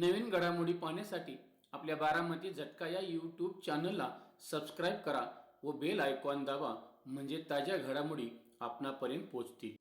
नवीन घडामोडी पाहण्यासाठी आपल्या बारामती झटका या यूट्यूब चॅनलला सबस्क्राईब करा व बेल आयकॉन दाबा, म्हणजे ताज्या घडामोडी आपणापर्यंत पोहोचतील.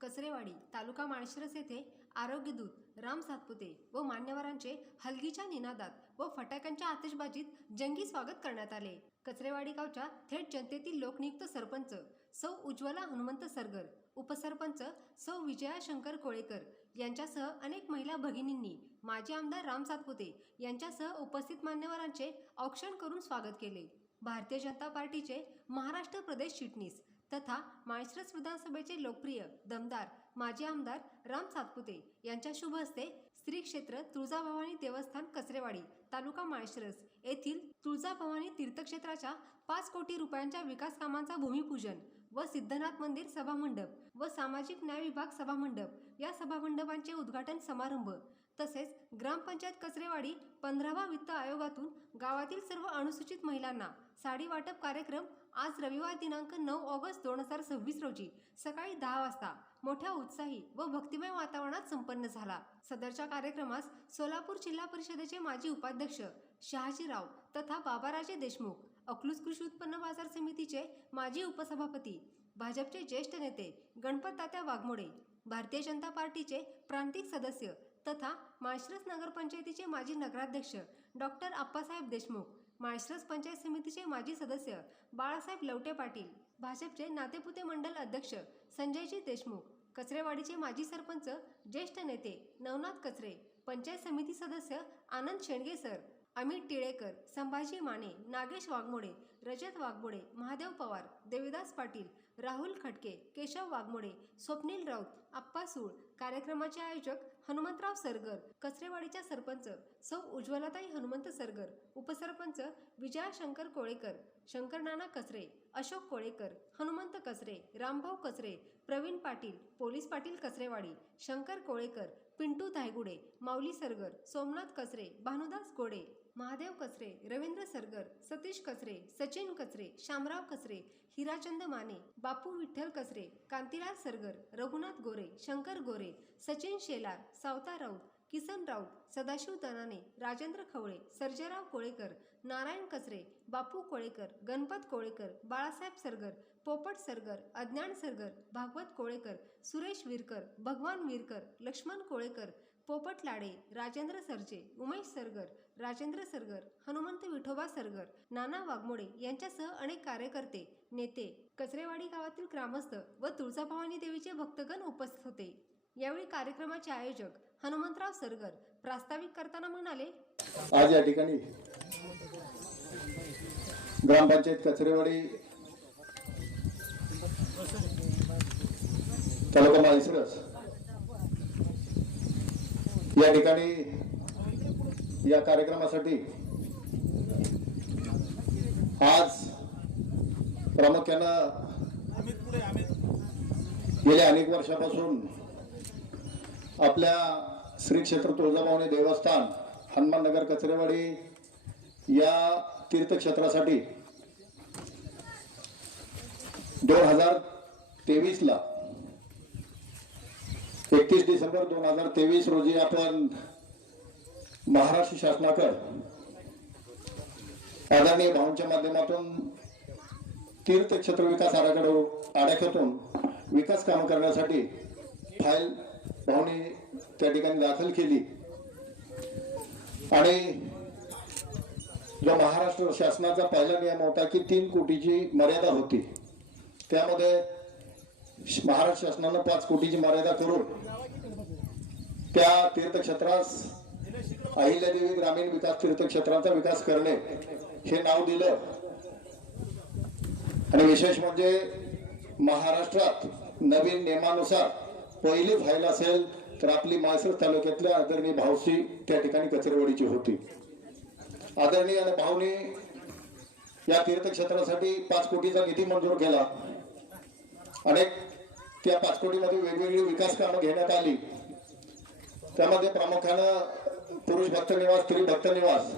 कचरेवाडी तालुका माळशिरस येथे आरोग्यदूत राम सातपुते व मान्यवरांचे हलगीच्या निनादात व फटाक्यांच्या आतिषबाजीत जंगी स्वागत करण्यात आले. कचरेवाडी गावच्या थेट जनतेतील लोकनियुक्त सरपंच सौ उज्ज्वला हनुमंत सरगर, उपसरपंच सौ विजया शंकर कोळेकर यांच्यासह अनेक महिला भगिनींनी माजी आमदार राम सातपुते यांच्यासह उपस्थित मान्यवरांचे औक्षण करून स्वागत केले. भारतीय जनता पार्टीचे महाराष्ट्र प्रदेश चिटणीस तथा माळशिरस विधानसभेचे लोकप्रिय दमदार माजी आमदार राम सातपुते यांच्या शुभ हस्ते श्री क्षेत्र तुळजाभवानी देवस्थान कचरेवाडी तालुका माळशिरस येथील तुळजाभवानी तीर्थक्षेत्राच्या 5 कोटी रुपयांच्या विकास कामांचा भूमिपूजन व सिद्धनाथ मंदिर सभामंडप व सामाजिक न्याय विभाग सभामंडप या सभामंडपांचे उद्घाटन समारंभ तसेच ग्रामपंचायत कचरेवाडी 15वा वित्त आयोगातून गावातील सर्व अनुसूचित महिलांना साडी वाटप कार्यक्रम आज रविवार दिनांक 9 ऑगस्ट 2026 रोजी सकाळी 10 वाजता मोठ्या उत्साही व भक्तिमय वातावरणात संपन्न झाला. सदरच्या कार्यक्रमास सोलापूर जिल्हा परिषदेचे माजी उपाध्यक्ष शहाजीराव तथा बाबाराजे देशमुख, अकलूज कृषी उत्पन्न बाजार समितीचे माजी उपसभापती, भाजपचे ज्येष्ठ नेते गणपत तात्या वाघमोडे, भारतीय जनता पार्टीचे प्रांतिक सदस्य तथा माळशिरस नगरपंचायतीचे माजी नगराध्यक्ष डॉक्टर आप्पासाहेब देशमुख, माळशिरस पंचायत समितीचे माजी सदस्य बाळासाहेब लवटे पाटील, भाजपचे नातेपुते मंडल अध्यक्ष संजयजी देशमुख, कचरेवाडीचे माजी सरपंच ज्येष्ठ नेते नवनाथ कचरे, पंचायत समिती सदस्य आनंद शेंडगे सर, अमित टिळेकर, संभाजी माने, नागेश वाघमोडे, रजत वाघमोडे, महादेव पवार, देविदास पाटील, राहुल खटके, केशव वाघमोडे, स्वप्नील राऊत, आप्पा सूळ, कार्यक्रमाचे आयोजक हनुमंतराव सरगर, कचरेवाडीच्या सरपंच सौ उज्ज्वलाताई हनुमंत सरगर, उपसरपंच विजया शंकर कोळेकर, शंकर नाना कचरे, अशोक कोळेकर, हनुमंत कचरे, रामभाऊ कचरे, प्रवीण पाटील, पोलीस पाटील कचरेवाडी, शंकर कोळेकर, पिंटू धायगुडे, माऊली सरगर, सोमनाथ कचरे, भानुदास गोडे, महादेव कचरे, रवींद्र सरगर, सतीश कचरे, सचिन कचरे, शामराव कचरे, हिराचंद माने, बापू विठ्ठल कचरे, कांतीलाल सरगर, रघुनाथ गोरे, शंकर गोरे, सचिन शेलार, सावता राऊत, किसन राऊत, सदाशिव दनाने, राजेंद्र खवळे, सर्जेराव कोळेकर, नारायण कचरे, बापू कोळेकर, गणपत कोळेकर, बाळासाहेब सरगर, पोपट सरगर, अज्ञान सरगर, भागवत कोळेकर, सुरेश विरकर, भगवान विरकर, लक्ष्मण कोळेकर, पोपट लाडे, राजेंद्र सरजे, उमेश सरगर, राजेंद्र सरगर, हनुमंत विठोबा सरगर, नाना वाघमोडे यांच्यासह अनेक कार्यकर्ते, नेते, कचरेवाडी गावातील ग्रामस्थ व तुळजाभवानी देवीचे भक्तगण उपस्थित होते. यावेळी कार्यक्रमाचे आयोजक हनुमंतराव सरगर प्रास्ताविक करताना म्हणाले, आज या ठिकाणी ग्रामपंचायत कचरेवाडी तालुका माळशिरस या ठिकाणी या कार्यक्रमासाठी आज प्रामुख्यानं गेल्या अनेक वर्षापासून आपल्या श्री क्षेत्र तुळजाभवानी देवस्थान हनुमाननगर कचरेवाडी या तीर्थक्षेत्रासाठी 2023 ला 31 डिसेंबर 2023 रोजी आपण महाराष्ट्र शासनाकडे आदरणीय भाऊंच्या माध्यमातून तीर्थक्षेत्र विकास आराखड्यातून विकास काम करण्यासाठी फाईल भाऊनी त्या ठिकाणी दाखल केली आणि जो महाराष्ट्र शासनाचा पहिला नियम होता की 3 कोटीची मर्यादा होती, त्यामध्ये महाराष्ट्र शासनानं 5 कोटीची मर्यादा करून त्या तीर्थक्षेत्रास अहिल्यादेवी ग्रामीण विकास तीर्थक्षेत्राचा विकास करणे हे नाव दिलं. आणि विशेष म्हणजे महाराष्ट्रात नवीन नियमानुसार पहिली फाईल असेल तर आपली माळशिरस तालुक्यातल्या आदरणीय भाऊची त्या ठिकाणी कचरेवाडीची होती. आदरणीय भाऊनी या तीर्थक्षेत्रासाठी 5 कोटीचा निधी मंजूर केला. अनेक त्या 5 कोटीमध्ये वेगवेगळी विकास कामं घेण्यात आली. त्यामध्ये प्रामुख्यानं पुरुष भक्त निवास, स्त्री भक्त निवास,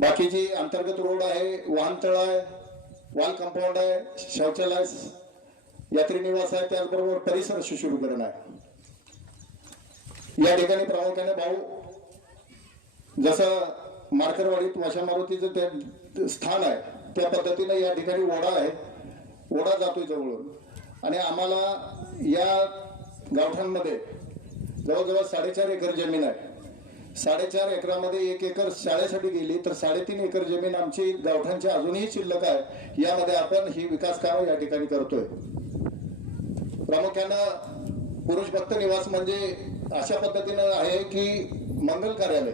बाकीची अंतर्गत रोड आहे, वाहनतळ आहे, वॉल कंपाऊंड आहे, शौचालय, यात्री निवास आहे, त्याचबरोबर परिसर शिशुरीकरण आहे. या ठिकाणी प्रामुख्याने भाऊ जसं मार्करवाडीत वाशा मारुतीचं ते स्थान आहे त्या पद्धतीने या ठिकाणी ओढा आहे, ओढा जातोय जवळून आणि आम्हाला या गावठांमध्ये जवळजवळ 4.5 एकर जमीन आहे. 4.5 एकरामध्ये 1 एकर शाळेसाठी गेली तर 3.5 एकर जमीन आमची गावठांची अजूनही शिल्लक आहे. यामध्ये आपण ही विकास कामं या ठिकाणी करतोय. प्रामुख्यानं पुरुष भक्त निवास म्हणजे अशा पद्धतीनं आहे की मंगल कार्यालय,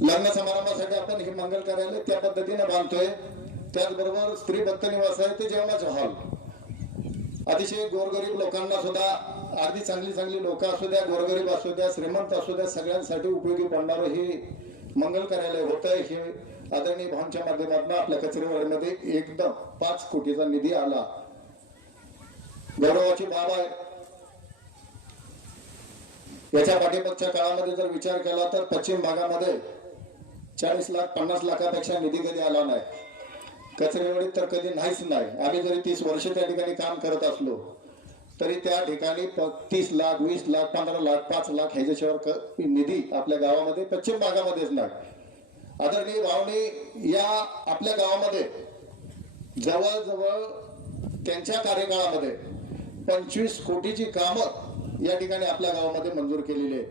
लग्न समारंभासाठी आपण हे मंगल कार्यालय त्या पद्धतीने बांधतोय. त्याचबरोबर स्त्री भक्त निवास आहे ते जेवणाचा हॉल. अतिशय गोरगरीब लोकांना सुद्धा अगदी चांगली लोक असू द्या, गोरगरीब असू द्या, श्रीमंत असू द्या, सगळ्यांसाठी उपयोगी पडणारं हे मंगल कार्यालय होतंय. हे आदरणीय भावांच्या माध्यमातून आपल्या कचरेवाडीमध्ये एकदम 5 कोटीचा निधी आला. गौरवाची बाब आहे. याच्या पाठीमागच्या काळामध्ये जर विचार केला तर पश्चिम भागामध्ये 40 लाख 50 लाखापेक्षा निधी कधी आला नाही. कचरेवाडीत तर कधी नाहीच नाही. आम्ही जरी 30 वर्ष त्या ठिकाणी काम करत असलो तरी त्या ठिकाणी 30 लाख 20 लाख 15 लाख 5 लाख ह्याच्याशिवाय निधी आपल्या गावामध्ये पश्चिम भागामध्येच नाही. आदरणीय भावने या आपल्या गावामध्ये जवळजवळ त्यांच्या कार्यकाळामध्ये 25 कोटीची कामं या ठिकाणी आपल्या गावामध्ये मंजूर केलेली आहेत.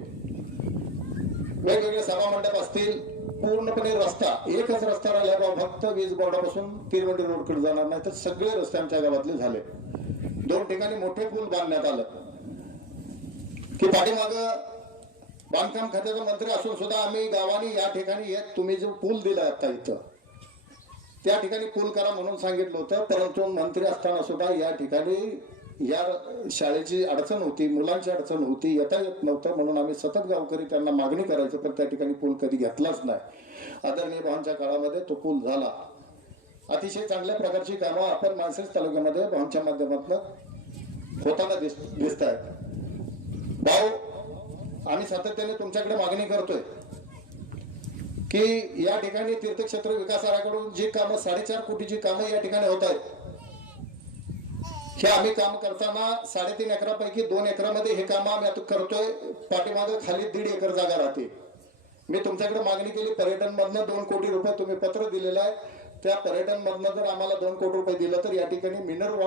वेगवेगळे सभा मंडप असतील, पूर्णपणे रस्ता एकच रस्ता राहिला फक्त वीज बोर्डापासून तिरवंडी रोडकडे जाणार नाही तर सगळे रस्ते आमच्या गावातले झाले. 2 ठिकाणी मोठे पूल बांधण्यात आलं की पाठीमाग बांधकाम खात्याचा मंत्री असून सुद्धा आम्ही गावाने या ठिकाणी तुम्ही जो पूल दिला आता इथं त्या ठिकाणी पूल करा म्हणून सांगितलं होतं. परंतु मंत्री असताना सुद्धा या ठिकाणी या शाळेची अडचण होती, मुलांची अडचण होती, येता येत नव्हतं म्हणून आम्ही सतत गावकरी त्यांना मागणी करायचो पण त्या ठिकाणी पूल कधी घेतलाच नाही. आदरणीय भावांच्या काळामध्ये तो पूल झाला. अतिशय चांगल्या प्रकारची कामं आपण माळशिरस तालुक्यामध्ये भावांच्या माध्यमातून होताना दिसत आहेत. भाऊ, आम्ही सातत्याने तुमच्याकडे मागणी करतोय की या ठिकाणी तीर्थक्षेत्र विकास आराखड्याकडून जी कामं 4.5 कोटीची कामं या ठिकाणी होत आहेत हे आम्ही काम करताना 3.5 एकरापैकी 2 एकरामध्ये हे काम आम्ही आता करतोय. पाठीमागे खाली 1.5 एकर जागा राहते. मी तुमच्याकडे मागणी केली पर्यटन मधनं 2 कोटी रुपये तुम्ही पत्र दिलेलं आहे. त्या पर्यटन मधनं जर आम्हाला 2 कोटी रुपये दिलं तर या ठिकाणी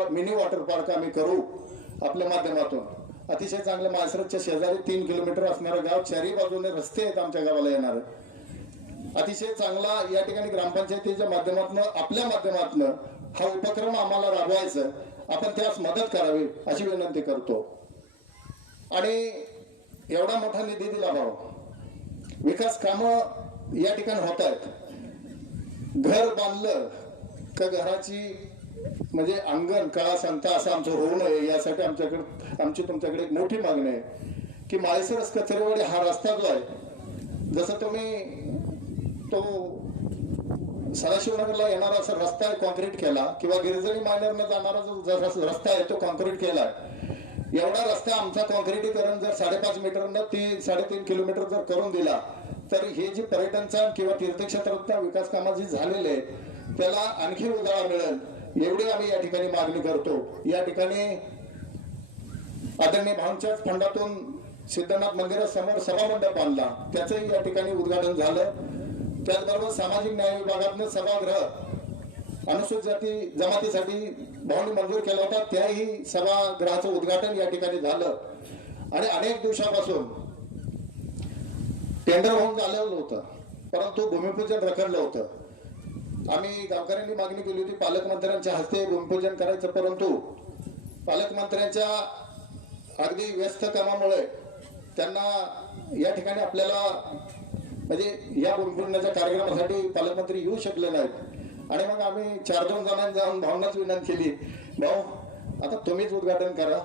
मिनी वॉटर पार्क आम्ही करू आपल्या माध्यमातून. अतिशय चांगल्या माळशिरसच्या शेजारी 3 किलोमीटर असणारं गाव, 4ही बाजूने रस्ते आहेत आमच्या गावाला येणार. अतिशय चांगला या ठिकाणी ग्रामपंचायतीच्या माध्यमातून आपल्या माध्यमातून हा उपक्रम आम्हाला राबवायचा, आपण त्यास मदत करावी अशी विनंती करतो. आणि एवढा मोठा निधी दिला भाऊ, विकास कामं या ठिकाणी होत आहेत. घर बांधलं का घराची म्हणजे अंगण काळा सांगता असं आमचं होऊ नये यासाठी आमची तुमच्याकडे एक मोठी मागणी आहे की माळशिरस कचरेवाडी हा रस्ता जो आहे जसं तुम्ही तो सदाशिवनगरला येणारा असा रस्ता कॉन्क्रीट केला किंवा गिरजणी मायनरनं जाणारा जो रस्ता आहे तो कॉन्क्रीट केलाय, एवढा रस्ता आमचा कॉन्क्रीटीकरण जर 5.5 मीटरनं 3.5 किलोमीटर जर करून दिला तर हे जे पर्यटनचा किंवा तीर्थक्षेत्राचा विकास कामं जी झालेले आहेत त्याला आणखी उजाळा मिळेल एवढी आम्ही या ठिकाणी मागणी करतो. या ठिकाणी आदरणीय भावांच्याच फंडातून सिद्धनाथ मंदिरासमोर सभामंडप बांधला, त्याचंही या ठिकाणी उद्घाटन झालं. त्याचबरोबर सामाजिक न्याय विभागातनं सभागृह अनुसूचित जाती जमातीसाठी भावांनी मंजूर केला होता, त्याही सभागृहाचं उद्घाटन या ठिकाणी झालं. आणि अनेक दिवसापासून टेंडर होऊन झालेलं होतं परंतु भूमिपूजन रखडलं होतं. आम्ही गावकऱ्यांनी मागणी केली होती पालकमंत्र्यांच्या हस्ते भूमिपूजन करायचं, परंतु पालकमंत्र्यांच्या अगदी व्यस्त कामामुळे त्यांना या ठिकाणी आपल्याला म्हणजे या भूमिपूजनाच्या कार्यक्रमासाठी पालकमंत्री येऊ शकले नाहीत. आणि मग आम्ही 4-2 जणांनी जाऊन भावनाच विनंती केली, भाऊ आता तुम्हीच उद्घाटन करा,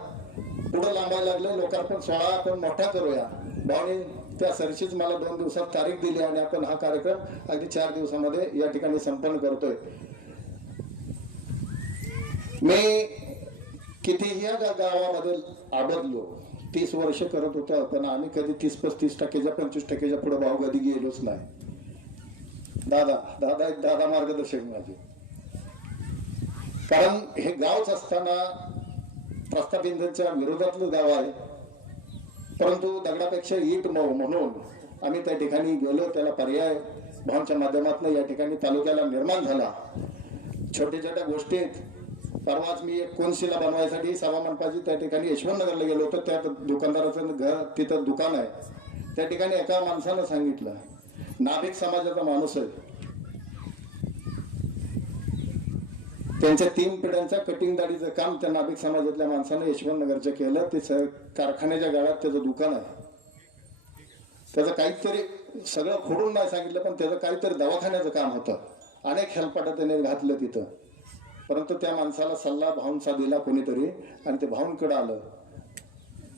पुढे लांबायला लागले, लोकार्पण सोहळा आपण मोठा करूया. भावने त्या सरशीच मला 2 दिवसात तारीख दिली आणि आपण हा कार्यक्रम अगदी 4 दिवसामध्ये या ठिकाणी संपन्न करतोय. मी कितीही या गावामध्ये आबदलो, 30 वर्ष करत होतो पण आम्ही कधी 30-35% 25% पुढे भाव कधी गेलोच नाही. दादा मार्गदर्शक माझे, कारण हे गावच असताना प्रस्थापितांच्या विरोधातलं गाव आहे परंतु दगडापेक्षा ईट मऊ म्हणून आम्ही त्या ठिकाणी गेलो. त्याला पर्याय भावांच्या माध्यमातून या ठिकाणी तालुक्याला निर्माण झाला. छोट्या छोट्या गोष्टीत परवाच मी एक कोनशिला बनवायसाठी सभा मंडपाची त्या ठिकाणी यशवंतनगरला गेलो होतो. त्या दुकानदाराचं घर तिथं दुकान आहे. त्या ठिकाणी एका माणसानं सांगितलं, नाभिक समाजाचा माणूस आहे, त्यांच्या 3 पिढ्यांच्या कटिंग दाढीचं काम त्या नाभिक समाजातल्या माणसानं यशवंतनगरचं केलं. ते कारखान्याच्या गाळ्यात त्याचं दुकान आहे. त्याचं काहीतरी सगळं खोडून नाही सांगितलं, पण त्याचं काहीतरी दवाखान्याचं काम होतं. अनेक हेलपाटा त्याने घातलं तिथं. परंतु त्या माणसाला सल्ला भाऊंचा दिला कोणीतरी आणि ते भाऊंकडे आलं.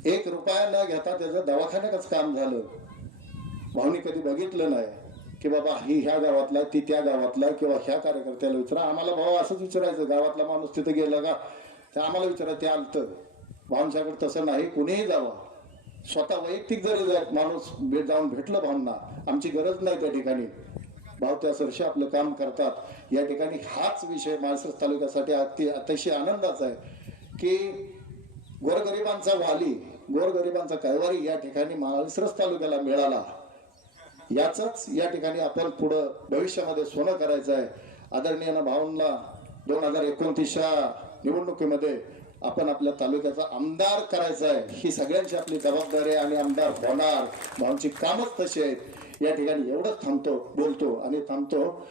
1 रुपया न घेता त्याचं दवाखान्यातच काम झालं. भाऊनी कधी बघितलं नाही की बाबा ही ह्या गावातला, ती त्या गावातला, किंवा ह्या कार्यकर्त्याला विचारा. आम्हाला भाऊ असंच विचारायचं, गावातला माणूस तिथे गेला का ते आम्हाला विचारायचं, ते आलतं. भाऊंच्याकडे तसं नाही, कुणीही जावं, स्वतः वैयक्तिक जरी माणूस जाऊन भेटलं भाऊंना, आमची गरज नाही त्या ठिकाणी. भाऊ त्या सरशी आपलं काम करतात. या ठिकाणी हाच विषय माळशिरस तालुक्यासाठी अतिशय आनंदाचा आहे की गोरगरिबांचा वाली, गोरगरिबांचा कैवारी या ठिकाणी माळशिरस तालुक्याला मिळाला. याच या ठिकाणी आपण पुढं भविष्यामध्ये सोनं करायचं आहे. आदरणीय भाऊंना 2029च्या निवडणुकीमध्ये आपण आपल्या तालुक्याचा आमदार करायचा आहे. ही सगळ्यांची आपली जबाबदारी आहे आणि आमदार होणार. भाऊंची कामच तशी आहेत. या ठिकाणी एवढंच बोलतो आणि थांबतो.